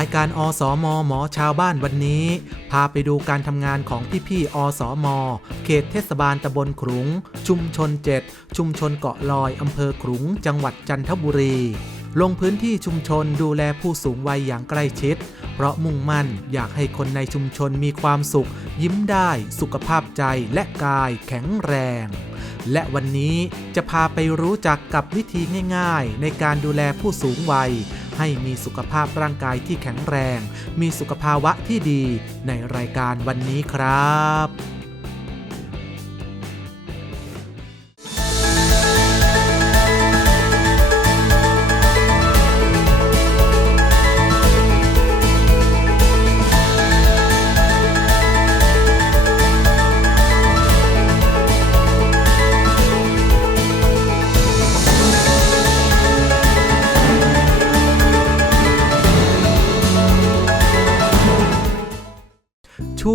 ายการอสมหมอชาวบ้านวันนี้ พาไปดูการทำงานของพี่ๆอสมเขตเทศบาลตำบลขลุง ชุมชน 7 ชุมชนเกาะลอยอำเภอขลุง จังหวัดจันทบุรี ลงพื้นที่ชุมชนดูแลผู้สูงวัยอย่างใกล้ชิด เพราะมุ่งมั่นอยากให้คนในชุมชนมีความสุข ยิ้มได้สุขภาพใจและกายแข็งแรงและวันนี้จะพาไปรู้จักกับวิธีง่ายๆ ในการดูแลผู้สูงวัย ให้มีสุขภาพร่างกายที่แข็งแรง มีสุขภาวะที่ดีในรายการวันนี้ครับ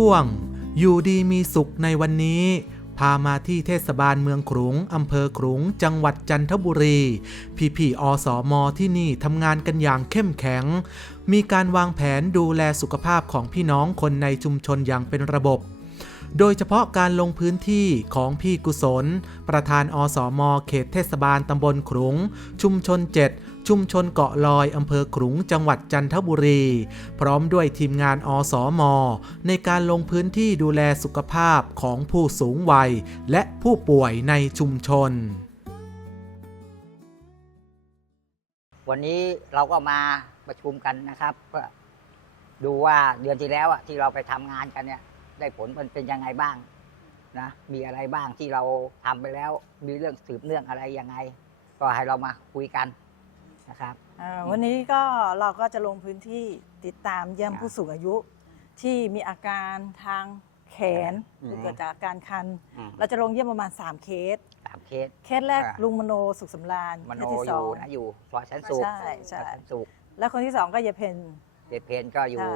ช่วง อยู่ดีมีสุขในวันนี้ พามาที่เทศบาลเมืองขลุงอำเภอขลุง จังหวัดจันทบุรี พี่ๆอสมที่นี่ทำงานกันอย่างเข้มแข็ง มีการวางแผนดูแลสุขภาพของพี่น้องคนในชุมชนอย่างเป็นระบบโดยเฉพาะการลงพื้นที่ของพี่กุศล ประธานอสมเขตเทศบาลตำบลขลุง ชุมชน 7 ชุมชนเกาะลอยอำเภอขลุงจังหวัดจันทบุรี พร้อมด้วยทีมงานอสมในการลงพื้นที่ดูแลสุขภาพของผู้สูงวัย และผู้ป่วยในชุมชน วันนี้เราก็มาประชุมกันนะครับเพื่อดูว่าเดือนที่แล้วที่เราไปทำงานกันเนี่ยได้ผลมันเป็นยังไงบ้างนะมีอะไรบ้างที่เราทำไปแล้ว มีเรื่องสืบเนื่องอะไรยังไง ก็ให้เรามาคุยกัน นะครับ อ่าวันนี้ก็เราก็จะลงพื้นที่ติดตามเยี่ยมครับผู้สูงอายุ ที่มีอาการทางแขนอืมหรือเกิดจากอาการคัน อืมเราจะลงเยี่ยมประมาณ 3 เคส สามเคส เคสแรกอ่า ลุงมโนสุขสำราญมโนเคสที่อสอยู่ง นะอยู่ซอยแสนสุขใช่ใช่ ซอยแสนสุขแล้วคนที่สองก็ยายเพน เด็ดเพนก็อยู่ใช่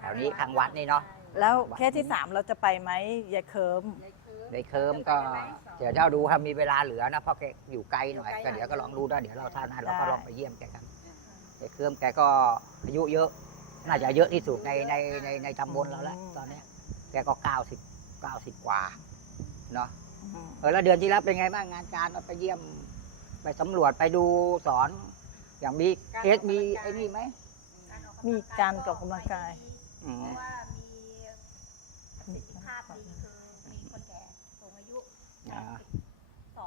แถวนี้ทางวัดนี่เนาะ แล้วเคสที่ 3 เราจะไปไหมยายเคิม ในเคิร์มก็เดี๋ยวเราดูถ้ามีเวลาเหลือนะเพราะแกอยู่ไกลหน่อยก็เดี๋ยวก็ลองดูได้เดี๋ยวเราท่านั้นเราก็ลองไปเยี่ยมแกกันในเคิร์มแกก็อายุเยอะ น่าจะเยอะที่สุดในในในในตำบลเราแล้วอืมตอนเนี้ยแกก็เก้าสิบเก้าสิบกว่าเนาะเออแล้วเดือนที่แล้วเป็นไงบ้างงานการเราไปเยี่ยม ไปสำรวจไปดูสอน อย่างมีเคสมีไอ้นี่ไหมมีการออกกำลังกาย อืมว่ามีประสิทธิภาพดีคือมีคนแก่สูงอายุ อ่า ส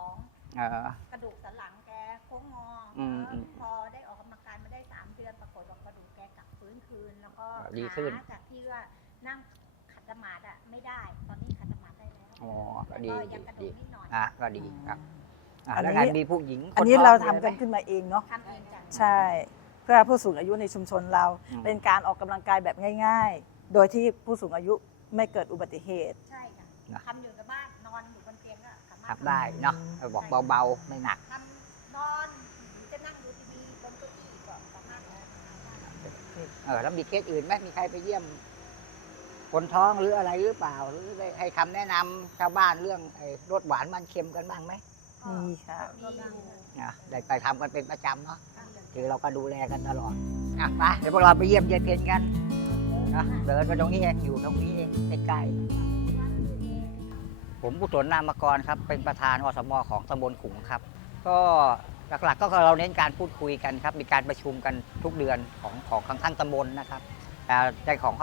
องเออกระดูกสันหลังแกโค้งงอออืมอืมพอได้ออกกำลังกายมาได้สามเดือนปรากฏว่ากระดูกแกกลับฟื้นคืน แล้วก็ดีขึ้น ขาจากที่ว่านั่งขัดสมาธิอะไม่ได้ ตอนนี้ขัดสมาธิได้แล้วอ๋อก็แล้วดีก็ดียังกระดูดีกนิดหน่อยอะก็ดีครับอะอันนี้ แล้วงานมีผู้หญิงอันนี้คท้งเรามีทำอะไรไหมกันขึ้นมาเองเนาะทำเองจ้ะ ใช่ เพื่อผู้สูงอายุในชุมชนเราอืมเป็นการออกกำลังกายแบบง่าย ๆ โดยที่ผู้สูงอายุไม่เกิดอุบัติเหตุ ใช่ค่ะนะทำอยู่กับบ้านนอนอยู่บนเตียง ก็สามารถทำได้เนาะบอกเบาๆไม่หนักทำนอนหรือจะนั่งดูทีวีบนเก้าอี้ก็สามารถทำได้เออแล้วมีเคสอื่นไหมมีใครไปเยี่ยม คนท้องหรืออะไรหรือเปล่า หรือได้ให้คำแนะนำชาวบ้านเรื่องไอ้รสหวานมันเค็มกันบ้างไหมมีค่ะ มีอยู่นะได้ไปทำกันเป็นประจำเนาะคือเราก็ดูแลกันตลอดอะไปเดี๋ยวพวกเราไปเยี่ยมยายเพนกันนะเดินไปตรงนี้เองอยู่ตรงนี้เองใกล้ๆ ผมกุศลนามกรครับเป็นประธานอสมของตำบลขุงครับ ก็หลักๆก็คือเราเน้นการพูดคุยกันครับ มีการประชุมกันทุกเดือนของของทั้งทั้งตำบลนะครับแต่ในของ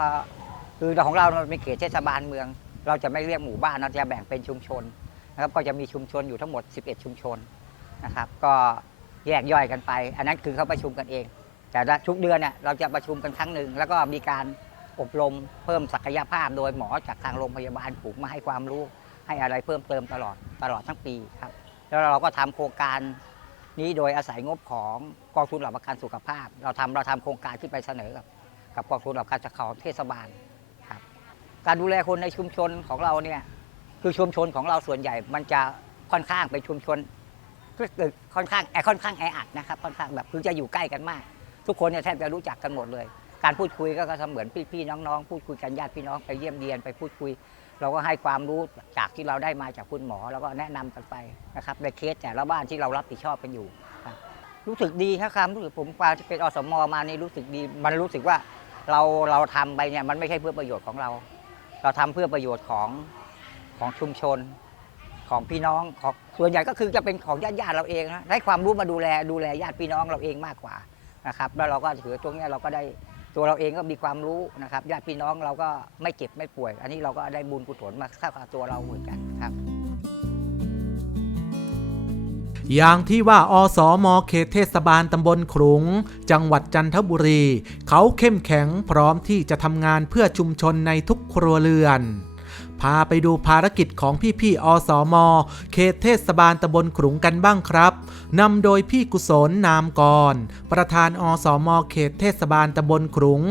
คือของเราเป็นเขตเทศบาลเมือง เราจะไม่เรียกหมู่บ้านเราจะแบ่งเป็นชุมชนนะครับก็จะมีชุมชนอยู่ทั้งหมด 11 ชุมชนนะครับ ก็แยกย่อยกันไป อันนั้นคือเขาประชุมกันเอง แต่ทุกเดือนเนี่ยเราจะประชุมกันครั้งหนึ่งแล้วก็มีการอบรมเพิ่มศักยภาพโดยหมอจากทางโรงพยาบาลผูกมาให้ความรู้ ให้อะไรเพิ่มเติมตลอดตลอดทั้งปีครับ แล้วเราก็ทำโครงการนี้โดยอาศัยงบของกองทุนหลักประกันสุขภาพ เราทำเราทำโครงการที่ไปเสนอกับกับกองทุนหลักประกันของเทศบาลครับการดูแลคนในชุมชนของเราเนี่ยคือชุมชนของเราส่วนใหญ่มันจะค่อนข้างเป็นชุมชนก็คือค่อนข้างแอค่อนข้างแออัดนะครับค่อนข้างแบบคือจะอยู่ใกล้กันมาก ทุกคนเนี่ยแทบจะรู้จักกันหมดเลย การพูดคุยก็เหมือนพี่ๆน้องๆ พูดคุยกันญาติพี่น้องไปเยี่ยมเยียนไปพูดคุย เราก็ให้ความรู้จากที่เราได้มาจากคุณหมอ แล้วก็แนะนำกันไปนะครับในเคสแต่ละบ้านที่เรารับผิดชอบกันอยู่ครับรู้สึกดีครับความรู้สึกผมกว่าจะเป็นอสมมานี่รู้สึกดี มันรู้สึกว่าเราเราทำไปเนี่ยมันไม่ใช่เพื่อประโยชน์ของเรา เราทำเพื่อประโยชน์ของของชุมชนของพี่น้องของส่วนใหญ่ก็คือจะเป็นของญาติญาติเราเองนะให้ความรู้มาดูแลดูแลญาติพี่น้องเราเองมากกว่านะครับ แล้วเราก็ถือตรงนี้เราก็ได้ ตัวเราเองก็มีความรู้นะครับญาติพี่น้องเราก็ไม่เจ็บไม่ป่วย อันนี้เราก็ได้บุญกุศลมาเข้ากับตัวเราเหมือนกันครับ อย่างที่ว่าอสมเขตเทศบาลตำบลขลุง จังหวัดจันทบุรี เขาเข้มแข็งพร้อมที่จะทำงานเพื่อชุมชนในทุกครัวเรือน พาไปดูภารกิจของพี่ๆอสมเขตเทศบาลตำบลขลุงกันบ้างครับนำโดยพี่กุศลนามกร ประธานอสมเขตเทศบาลตำบลขลุง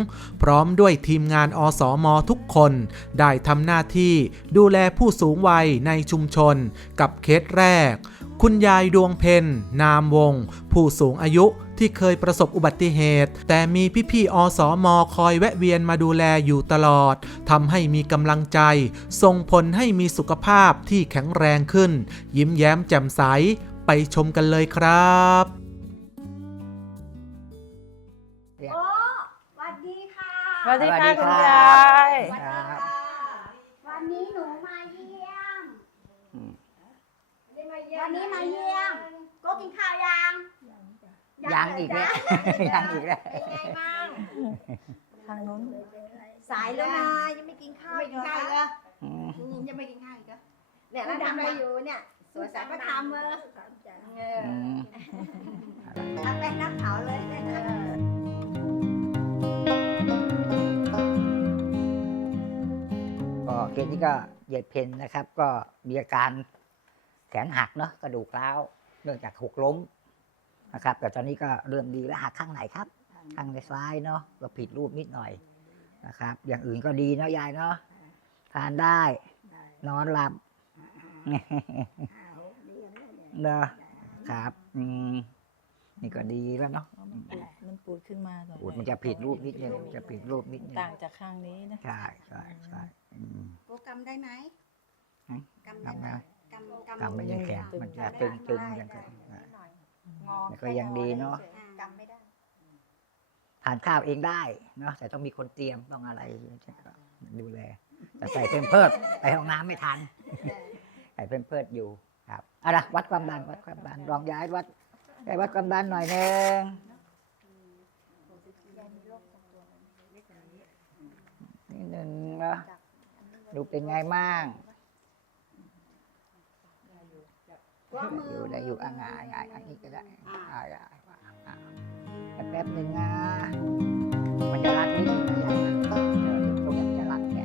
พร้อมด้วยทีมงานอสมทุกคน ได้ทำหน้าที่ดูแลผู้สูงวัยในชุมชน กับเคสแรก คุณยายดวงเพนนามวง ผู้สูงอายุ ที่เคยประสบอุบัติเหตุ แต่มีพี่ๆอสมคอยแวะเวียนมาดูแลอยู่ตลอดทำให้มีกำลังใจ ส่งผลให้มีสุขภาพที่แข็งแรงขึ้น ยิ้มแย้มแจ่มใส ไปชมกันเลยครับโอ้สวัสดีค่ะสวัสดีสวัสค่ะดีคุณครับยาย สวัสดีค่ะ วันนี้หนูมาเยี่ยมอืมวันนี้มาเยี่ยมโก็กินข้าวยัง ยังอีกแล้วยังอีกแล้วเป็นไงบ้างทางนู้นสายแล้วนะยังไม่กินข้าวไม่กินข้าวอีกเหรออืมอืมยังไม่กินข้าวอีกเหรอเนี่ยแล้วทำอะไรอยู่เนี่ยสวนสัตว์ก็ทำเออเอออืมทำแป้งน้ำเผาเลยก็เคสนี้ก็เหยียดเพนนะครับ ก็มีอาการแขนหักเนาะกระดูกร้าว เนื่องจากหกล้ม นะครับ แต่ตอนนี้ก็เริ่มดีแล้วหักข้างไหนครับ ข้างในซ้ายเนาะก็ผิดรูปนิดหน่อยนะครับ อย่างอื่นก็ดีเนาะยายเนาะทานได้ นอนหลับเนาะครับอืมนี่ก็ดีแล้วเนาะมันปูดขึ้นมาหน่อยอูดมันจะผิดรูปนิดนึงมันจะผิดรูปนิดนึงต่างจากข้างนี้นะใช่ใช่ใช่อืมโปรกรมได้ไหมฮะกำได้ไหมกำนะกำกำไม่ยังแข็งมันจะตึงตึงๆยังไง งอแต่ก็ยังดีเนาะกำไม่ได้ทานข้าวเองได้เนาะแต่ต้องมีคนเตรียมต้องอะไรก็ดูแลแต่ใส่เพิ่มเพิดไปห้องน้ำไม่ทันใส่เพิ่มเพิดอยู่ครับเอะนะวัดความดันวัดความดันลองย้ายวัดย้ายวัดความดันหน่อยหนึงนิดหนึ่งเนาะดูเป็นไงมั่ง อ ยู่ได้อยู่อ่างอ่างอ่างอันนี้ก็ได้อ่า อ่าอ่าแป๊บหนึ่งนะมันจะรัดนิดนึงนะยายนะเออตรงนี้จะรัดแค่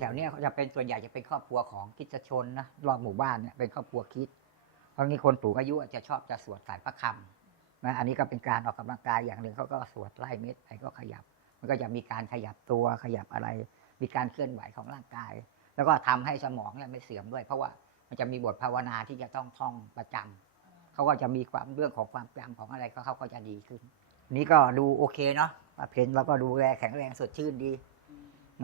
แถวเนี้ยเขาจะเป็นส่วนใหญ่จะเป็นครอบครัวของคริดชนนะรอบหมู่บ้านเนี่ยเป็นครอบครัวคริด เพราะงี้คนสูงอายุจะชอบจะสวดสายพระคำนะอันนี้ก็เป็นการออกกำลังกายอย่างหนึ่งเขาก็สวดไล่เม็ดไปก็ขยับ มันก็จะมีการขยับตัวขยับอะไร มีการเคลื่อนไหวของร่างกาย แล้วก็ทำให้สมองเนี่ยไม่เสื่อมด้วย เพราะว่ามันจะมีบทภาวนาที่จะต้องท่องประจำเขาก็จะมีความเรื่องของความจำของอะไรก็เขาก็จะดีขึ้น นี่ก็ดูโอเคเนาะป้าเพนเราก็ดูแลแข็งแรงสดชื่นดี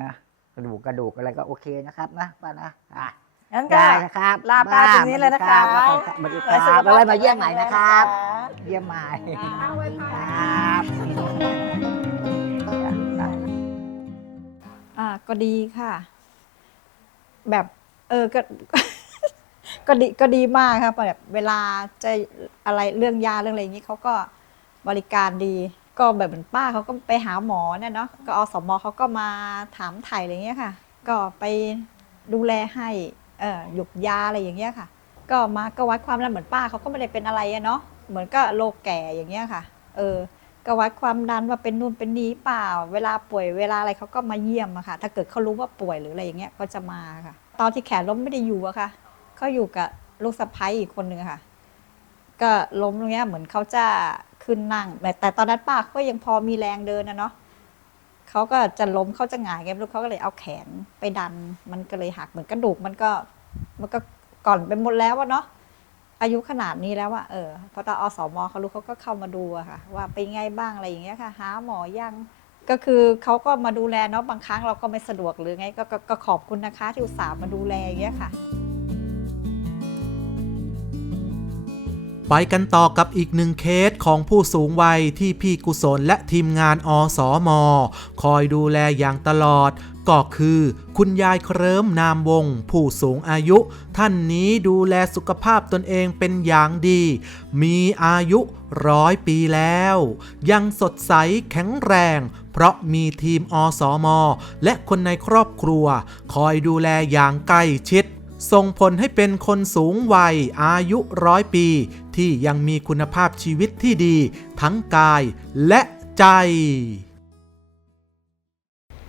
นะกระดูกกระดูกอะไรก็โอเคนะครับนะป้านะอะ งั้นก็ได้นะครับลาป้าตรงนี้เลยนะคะสวัสดีครับขอให้สุขภาพเอาไว้มาเยี่ยมใหม่นะครับ เยี่ยมใหม่เอาไว้พาครับอ่าก็ดีค่ะ แบบเออก็ก็ดีก็ดีมากครับแบบเวลาจะอะไรเรื่องยาเรื่องอะไรอย่างนี้เขาก็บริการดี ก็แบบเหมือนป้าเขาก็ไปหาหมอเนี่ยเนาะก็อสมเขาก็มาถามไถ่อะไรอย่างเงี้ยค่ะ ก็ไปดูแลให้ เออหยุกยาอะไรอย่างเงี้ยค่ะ ก็มาก็วัดความดันเหมือนป้าเขาก็ไม่ได้เป็นอะไรอะเนาะเหมือนก็โรคแก่อย่างเงี้ยค่ะ เออก็วัดความดันว่าเป็นนู่นเป็นนี้เปล่า เวลาป่วยเวลาอะไรเขาก็มาเยี่ยมอะค่ะ ถ้าเกิดเขารู้ว่าป่วยหรืออะไรอย่างเงี้ยก็จะมาค่ะ ตอนที่แขนล้มไม่ได้อยู่อะค่ะเขาอยู่กับลูกสะใภ้อีกคนนึงอะค่ะ ก็ล้มตรงเนี้ยเหมือนเขาจะขึ้นนั่งแต่แต่ตอนนั้นป้าเขาก็ยังพอมีแรงเดินนะเนาะ เขาก็จะล้มเขาจะหงายไงไม่รู้เขาก็เลยเอาแขนไปดัน มันก็เลยหักเหมือนกระดูกมันก็มันก็ก่อนไปหมดแล้วอะเนาะอายุขนาดนี้แล้วอะเออพอตอนอสมเขารู้เขาก็เข้ามาดูอะค่ะ ว่าเป็นไงบ้างอะไรอย่างเงี้ยค่ะ หาหมอยังก็คือเขาก็มาดูแลเนาะบางครั้งเราก็ไม่สะดวกหรือไงก็ก็ก็ขอบคุณนะคะที่อุตส่าห์มาดูแลอย่างเงี้ยค่ะ ไปกันต่อกับอีกหนึ่งเคสของผู้สูงวัยที่พี่กุศลและทีมงานอสอมคอยดูแลอย่างตลอด ก็คือ คุณยายเคริมนามวง ผู้สูงอายุ ท่านนี้ดูแลสุขภาพตนเองเป็นอย่างดี มีอายุร้อยปีแล้ว ยังสดใสแข็งแรง เพราะมีทีมอสอมและคนในครอบครัว คอยดูแลอย่างใกล้ชิด ส่งผลให้เป็นคนสูงวัยอายุร้อยปี ที่ยังมีคุณภาพชีวิตที่ดี ทั้งกายและใจ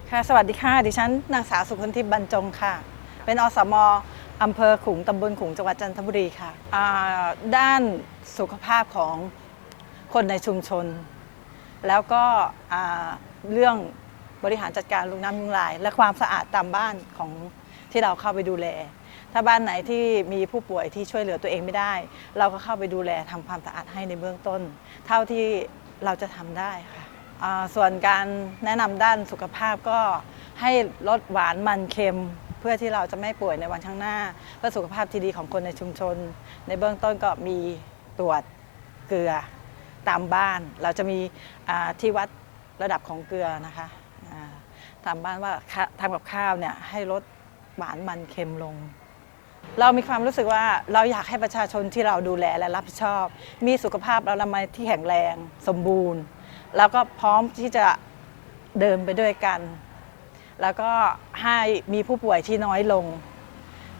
ค่ะสวัสดีค่ะ ดิฉันนางสาวสุคนทิพย์บรรจงค่ะ เป็นอสมอำเภอขุงตำบลขุงจังหวัดจันทบุรีค่ะด้านสุขภาพของคนในชุมชน แล้วก็เรื่องบริหารจัดการลุงน้ำยุงลาย และความสะอาดตามบ้านของที่เราเข้าไปดูแล ถ้าบ้านไหนที่มีผู้ป่วยที่ช่วยเหลือตัวเองไม่ได้ เราก็เข้าไปดูแลทำความสะอาดให้ในเบื้องต้น เท่าที่เราจะทำได้ค่ะส่วนการแนะนำด้านสุขภาพก็ให้ลดหวานมันเค็ม เพื่อที่เราจะไม่ป่วยในวันข้างหน้า เพื่อสุขภาพที่ดีของคนในชุมชน ในเบื้องต้นก็มีตรวจเกลือตามบ้าน เราจะมีที่วัดระดับของเกลือนะคะตามบ้านว่าทำกับข้าวเนี่ยให้ลดหวานมันเค็มลง เรามีความรู้สึกว่าเราอยากให้ประชาชนที่เราดูแลและรับผิดชอบ มีสุขภาพเราละไมที่แข็งแรงสมบูรณ์ แล้วก็พร้อมที่จะเดินไปด้วยกัน แล้วก็ให้มีผู้ป่วยที่น้อยลง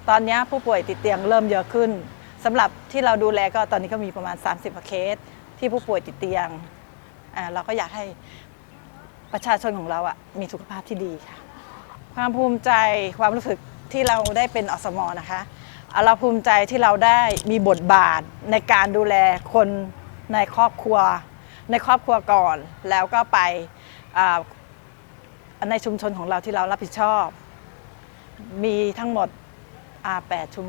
ตอนนี้ผู้ป่วยติดเตียงเริ่มเยอะขึ้นสำหรับที่เราดูแลก็ตอนนี้ก็มีประมาณ 30กว่าเคสที่ผู้ป่วยติดเตียงอ่าเราก็อยากให้ประชาชนของเราอะมีสุขภาพที่ดีค่ะ ความภูมิใจความรู้สึก ที่เราได้เป็นอสมนะคะ เราภูมิใจที่เราได้มีบทบาทในการดูแลคนในครอบครัว ในครอบครัวก่อน แล้วก็ไปในชุมชนของเราที่เรารับผิดชอบ มีทั้งหมดอ่าแปดชุม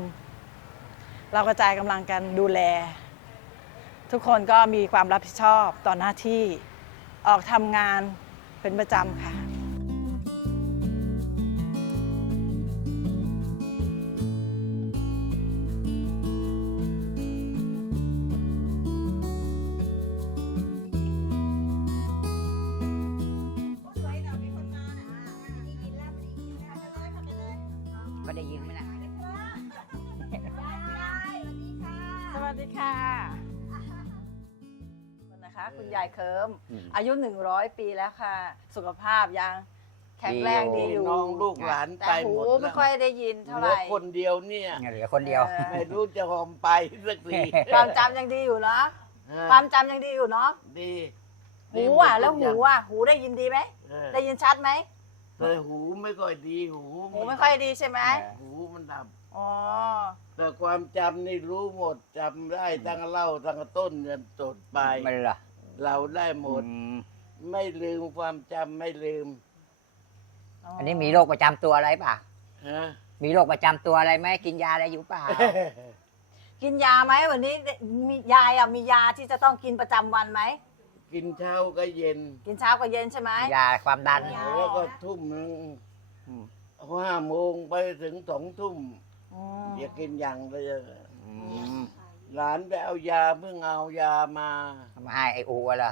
เรากระจายกำลังกันดูแล ทุกคนก็มีความรับผิดชอบต่อหน้าที่ออกทำงานเป็นประจำค่ะ ก็ได้ยินไหมนะสวัสดีค่ะนะคะ คุณยายเคิมอายุ 100 ปีแล้วค่ะ สุขภาพยังแข็งแรงดีอยู่น้องลูกหลานแต่ไปหูหมดไม่แล้วค่อยได้ยินเหเท่าลืไหอร่คนเดียวเนี่ย เหลือคนเดียว ออไม่รู้จะหอมไปสักทีความจำยังดีอยู่เนาะเออความจำยังดีอยู่เนาะดีหูอะแล้วหูอะหูได้ยินดีไหมเออได้ยินชัดไหม แต่หูไม่ค่อยดีหูหูไม่ค่อยดีใช่ไหมหูมันดับอ๋อแต่ความจำนี่รู้หมดจำได้ตั้งแต่เล่าตั้งแต่ต้นจนจดไปไม่เหรอเราได้หมด อืมไม่ลืมความจำไม่ลืมอันนี้มีโรคประจำตัวอะไรป่ะ ฮะ มีโรคประจำตัวอะไรไหมกินยาอะไรอยู่เปล่า กินยาไหมวันนี้มียายอะมียาที่จะต้องกินประจำวันไหม กินเช้าก็เย็นกินเช้ากับเย็นใช่ไหมยาความดัน แล้วก็ทุ่มหนึงอืม ห้าโมงไปถึงสองทุ่มอ๋ออย่ากินอย่างเดียวอืมหลานไปเอายาเพิ่งเอายามามาให้ไออูอะเหรอ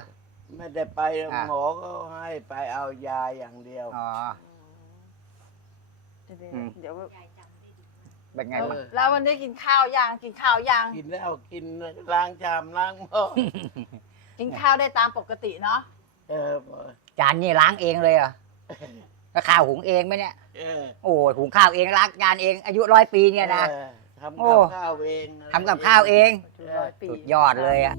ไม่ได้ไปอะ หมอก็ให้ไปเอายาอย่างเดียว อ๋อ เดี๋ยวอืม เดี๋ยวเป็นไงเอบ้างอแล้ววันนี้กินข้าวยังกินข้าวยังกินแล้วกินล้างชามล้างหม้อ กินข้าวได้ตามปกติเนาะเออจานนี่ล้างเองเลยเหรอแล้วข้าวหุงเองไหมเนี่ย เออโอ้ยหุงข้าวเองล้างจานเอง อายุร้อยปีเนี่ยนะเออทำโอ้ กับข้าวเองทำกับข้าวเองถึงร้อยปีสุดยอดเลยอะ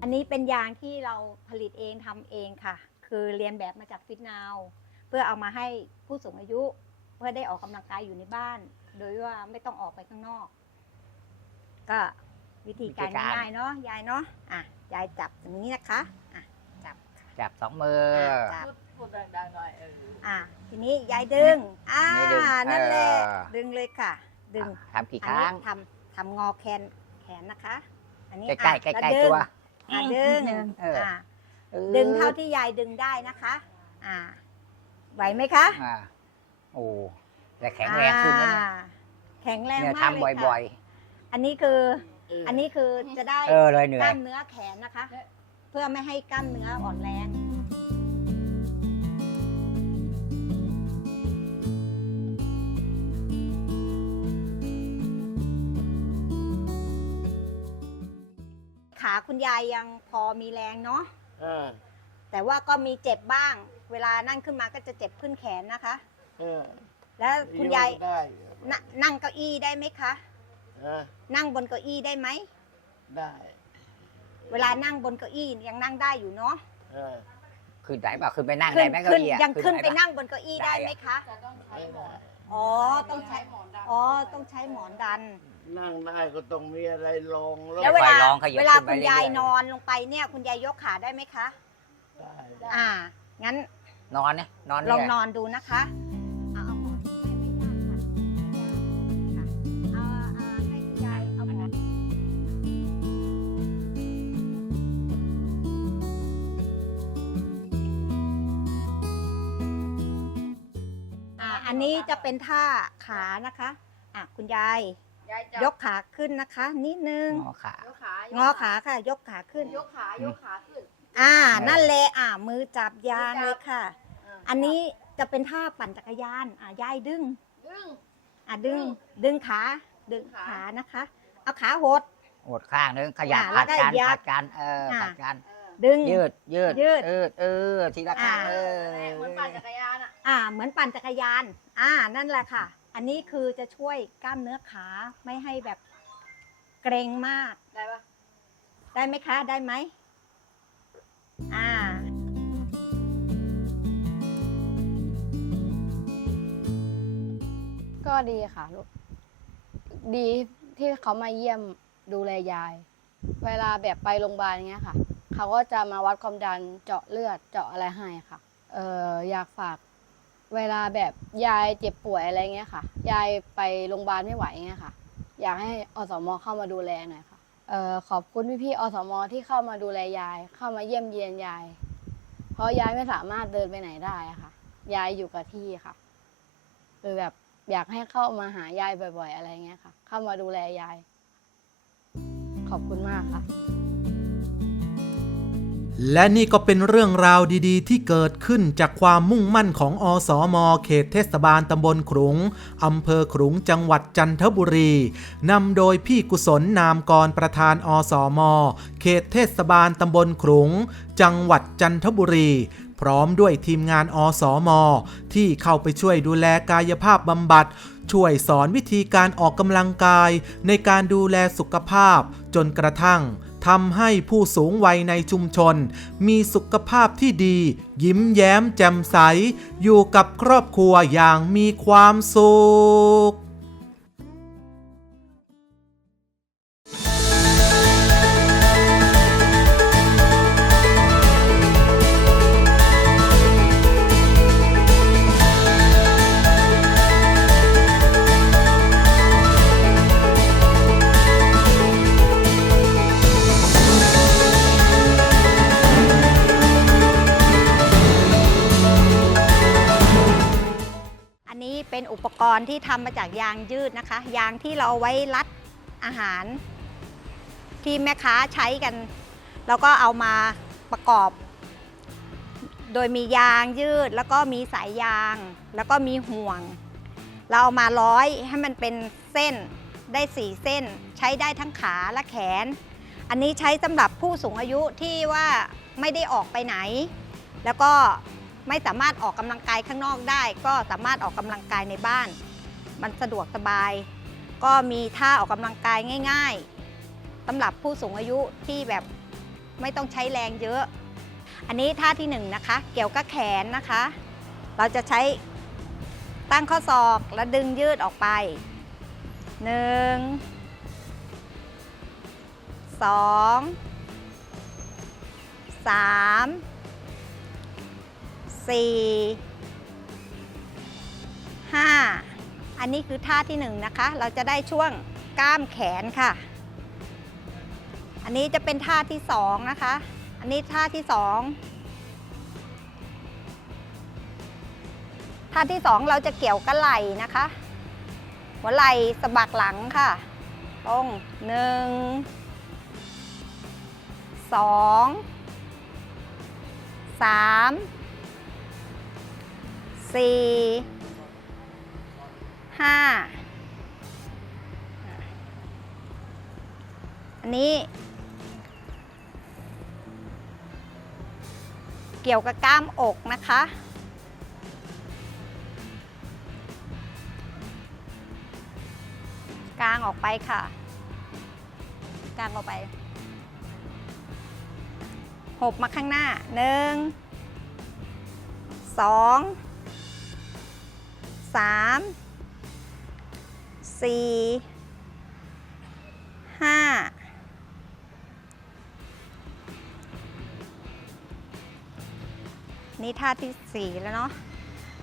อันนี้เป็นยางที่เราผลิตเองทำเองค่ะ คือเรียนแบบมาจากฟิตนาว เพื่อเอามาให้ผู้สูงอายุ เพื่อได้ออกกำลังกายอยู่ในบ้าน โดยว่าไม่ต้องออกไปข้างนอก ก็วิธีการวิธีการ ง่ายๆเนาะยายเนาะอะยายจับอย่างนี้นะคะอะจับจับสองมืออะจับ พูดพูดดังๆหน่อยเอออะทีนี้ยายดึง อ่านี่ดึงนั่นแหละเออ ดึงเลยค่ะ ดึงทำกี่อัคนรั้นี้ง ทำทำงอแขนแขนนะคะ อันนี้ใกล้ๆอะใกล้ๆแดึงตัวอะดึงเอออ่อะดึงเท่าที่ยายดึงได้นะคะ อ่า ไหวไหมคะอ่าโอ้และแข็งแรงขึ้นนะเนี่ยอ่าแข็งแรงเนี่ยมากเลยทำบ่อยๆอันนี้คือ อันนี้คือจะได้ๆ เออเลยเหนื่กอยล้ามเนื้อแขนนะคะ เพื่อไม่ให้กล้ามเนื้ออ่อนแรง ขาคุณยายยังพอมีแรงเนาะเออแต่ว่าก็มีเจ็บบ้าง เวลานั่งขึ้นมาก็จะเจ็บขึ้นแขนนะคะ เออแล้วคุณยายโได้นนั่งเก้าอี้ได้ไหมคะ เออนั่งบนเก้าอี้ได้ไหม ได้เวลานั่งบนเก้าอี้ยังนั่งได้อยู่เนาะเออขึ้นได้ป่ะขึ้นไปนั่งขึ้ได้นไหมเก็ขึ้นอี้อะยังขึ้นไปด้ปะนั่งบนเก้าอี้ได้ไหมคะไม่ได้อ๋อ ต้องใช้อ๋อ ต้องใช้หมอนดัน นั่งได้ก็ต้องมีอะไรลงแล้วเวลาค่อยๆลองขยับเวลาขึ้นไปคุณยายเรื่อยๆนอนลงไปเนี่ย คุณยายยกขาได้ไหมคะ ได้ อ่า งั้น นอนเนี่ยนอนลเนี่องนอนดูนะคะเอาเอาหมอนไม่ไม่ยากค่ะค่ะเอาเอาให้คุณยายเอาหมอนอ่าอันนี้จะเป็นท่าขานะคะอะคุณยาย ยายจับยกขาขึ้นนะคะ นิดนึงงอขายกขางอขาค่ะ ยกขาขึ้น ยกขายกขาขึ้น อ่า นั่นเลยอ่ามือจับยางเลยค่ะ อันนี้จะเป็นท่าปั่นจักรยานอ่ายายดึง ดึง อ่าดึง ดึงขา ดึงขาขานะคะ เอาขาหดโอดข้างนึงขยับอ่าผัดกันแล้วก็ยัดผัดกันเอออ่า ผัดกันเออดึง ยืดยืดยืดเออเออทีละข้างอ่าเออเหมือนปั่นจักรยานอะ อ่า เหมือนปั่นจักรยาน อ่า นั่นแหละค่ะ อันนี้คือจะช่วยกล้ามเนื้อขาไม่ให้แบบเกรงมาก ได้ปะได้ไหมคะ ได้ไหม อ่า ก็ดีค่ะลูกดีที่เขามาเยี่ยมดูแลยาย เวลาแบบไปโรงพยาบาลเงี้ยค่ะ เขาก็จะมาวัดความดันเจาะเลือดเจาะอะไรให้ค่ะ เอออยากฝาก เวลาแบบยายเจ็บป่วยอะไรเงี้ยค่ะ ยายไปโรงพยาบาลไม่ไหวเงี้ยค่ะ อยากให้อสมเข้ามาดูแลหน่อยค่ะ เออขอบคุณพี่ๆอสมที่เข้ามาดูแลยาย เข้ามาเยี่ยมเยียนยาย เพราะยายไม่สามารถเดินไปไหนได้ค่ะ ยายอยู่กับที่ค่ะเลยแบบ อยากให้เข้ามาหายายบ่อยๆ อะไรเงี้ยค่ะ เข้ามาดูแลยาย ขอบคุณมากค่ะ และนี่ก็เป็นเรื่องราวดีๆ ที่เกิดขึ้นจากความมุ่งมั่นของอสม เขตเทศบาลตำบลขลุงอำเภอขลุงจังหวัดจันทบุรีนำโดยพี่กุศลนามกรประธานอสม เขตเทศบาลตำบลขลุง จังหวัดจันทบุรี พร้อมด้วยทีมงานอสมที่เข้าไปช่วยดูแลกายภาพบำบัด ช่วยสอนวิธีการออกกำลังกาย ในการดูแลสุขภาพ จนกระทั่งทำให้ผู้สูงวัยในชุมชน มีสุขภาพที่ดี ยิ้มแย้มแจ่มใส อยู่กับครอบครัวอย่างมีความสุข ยางยืดนะคะ ยางที่เราเอาไว้รัดอาหาร ที่แม่ค้าใช้กัน แล้วก็เอามาประกอบ โดยมียางยืดแล้วก็มีสายยาง แล้วก็มีห่วง เราเอามาร้อยให้มันเป็นเส้นได้สี่เส้น ใช้ได้ทั้งขาและแขน อันนี้ใช้สำหรับผู้สูงอายุที่ว่าไม่ได้ออกไปไหน แล้วก็ไม่สามารถออกกำลังกายข้างนอกได้ ก็สามารถออกกำลังกายในบ้าน มันสะดวกสบาย ก็มีท่าออกกำลังกายง่ายๆสำหรับผู้สูงอายุที่แบบไม่ต้องใช้แรงเยอะ อันนี้ท่าที่หนึ่งนะคะ เกี่ยวกับแขนนะคะ เราจะใช้ตั้งข้อศอกแล้วดึงยืดออกไปหนึ่งสองสามสี่ห้า อันนี้คือท่าที่หนึ่งนะคะ เราจะได้ช่วงกล้ามแขนค่ะ อันนี้จะเป็นท่าที่สองนะคะ อันนี้ท่าที่สองท่าที่สองเราจะเกี่ยวกับไหล่นะคะ หัวไหล่สะบักหลังค่ะตรงหนึ่งสองสามสี่ ห้าอันนี้ เกี่ยวกับกล้ามอกนะคะ กลางออกไปค่ะ กลางออกไป หบมาข้างหน้าหนึ่งสองสาม สี่ห้านี่ท่าที่สี่แล้วเนาะ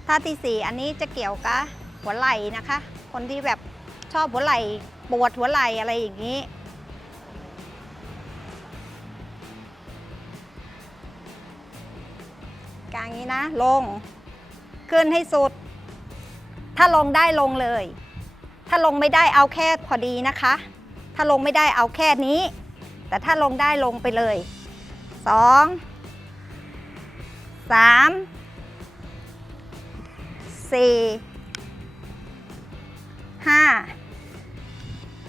ท่าที่สี่อันนี้จะเกี่ยวกับหัวไหล่นะคะ คนที่แบบชอบหัวไหล่ปวดหัวไหล่อะไรอย่างนี้กลางนี้นะ ลง ขึ้นให้สุด ถ้าลงได้ลงเลย ถ้าลงไม่ได้เอาแค่พอดีนะคะ ถ้าลงไม่ได้เอาแค่นี้ แต่ถ้าลงได้ลงไปเลยสองสามสี่ห้า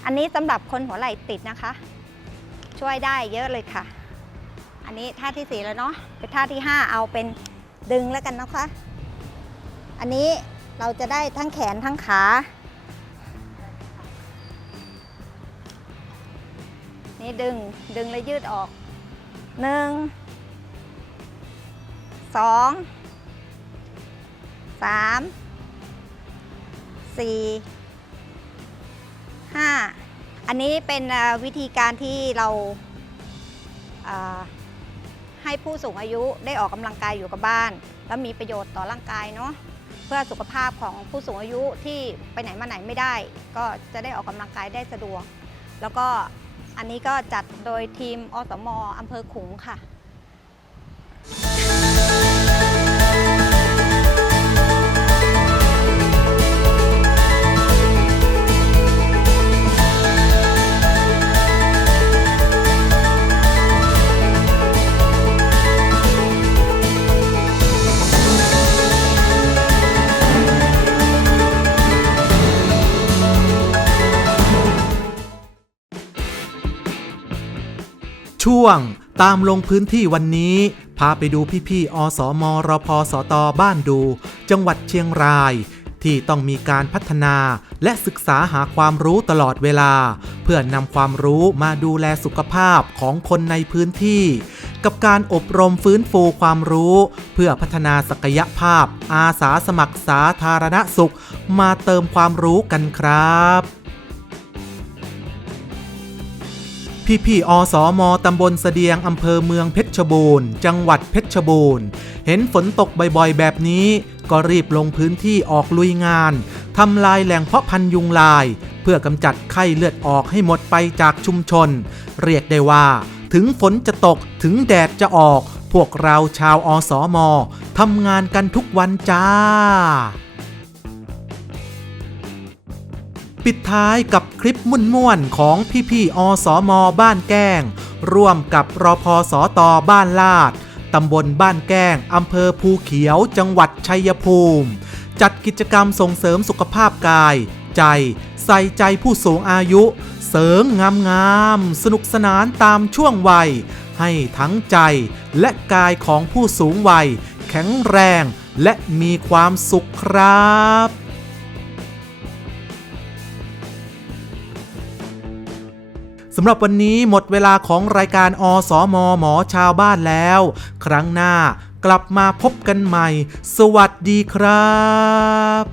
อันนี้สำหรับคนหัวไหล่ติดนะคะ ช่วยได้เยอะเลยค่ะ อันนี้ท่าที่สี่แล้วเนาะเป็นท่าที่ห้าเอาเป็นดึงแล้วกันนะคะ อันนี้เราจะได้ทั้งแขนทั้งขา นี่ดึงดึงแล้วยืดออกหนึ่งสองสามสี่ห้าอันนี้เป็นวิธีการที่เราเอ่อให้ผู้สูงอายุได้ออกกำลังกายอยู่กับบ้าน แล้วมีประโยชน์ต่อร่างกายเนาะเพื่อสุขภาพของผู้สูงอายุที่ไปไหนมาไหนไม่ได้ ก็จะได้ออกกำลังกายได้สะดวก แล้วก็ อันนี้ก็จัดโดยทีมอสมอำเภอขุงค่ะ ช่วงตามลงพื้นที่วันนี้ พาไปดูพี่ๆอสมรพสตบ้านดู จังหวัดเชียงราย ที่ต้องมีการพัฒนาและศึกษาหาความรู้ตลอดเวลา เพื่อนำความรู้มาดูแลสุขภาพของคนในพื้นที่ กับการอบรมฟื้นฟูความรู้ เพื่อพัฒนาศักยภาพ อาสาสมัครสาธารณสุข มาเติมความรู้กันครับ พี่พี่ๆอสมตำบลเสดียงอำเภอเมืองเพชรบูรณ์ จังหวัดเพชรบูรณ์ เห็นฝนตกบ่อยๆ แบบนี้ ก็รีบลงพื้นที่ออกลุยงานทำลายแหล่งเพาะพันยุงลาย เพื่อกำจัดไข้เลือดออกให้หมดไปจากชุมชน เรียกได้ว่า ถึงฝนจะตกถึงแดดจะออก พวกเราชาวอสมทำงานกันทุกวันจ้า ปิดท้ายกับคลิปม่วนของพี่ๆอสมบ้านแก้ง ร่วมกับรอพอสอตอบ้านลาด ตำบลบ้านแก้ง อำเภอภูเขียว จังหวัดชัยภูมิ จัดกิจกรรมส่งเสริมสุขภาพกาย ใจ ใส่ใจผู้สูงอายุ เสริงงามงามสนุกสนานตามช่วงวัย ให้ทั้งใจและกายของผู้สูงวัย แข็งแรงและมีความสุขครับ สำหรับวันนี้หมดเวลาของรายการอสมหมอชาวบ้านแล้ว ครั้งหน้ากลับมาพบกันใหม่ สวัสดีครับ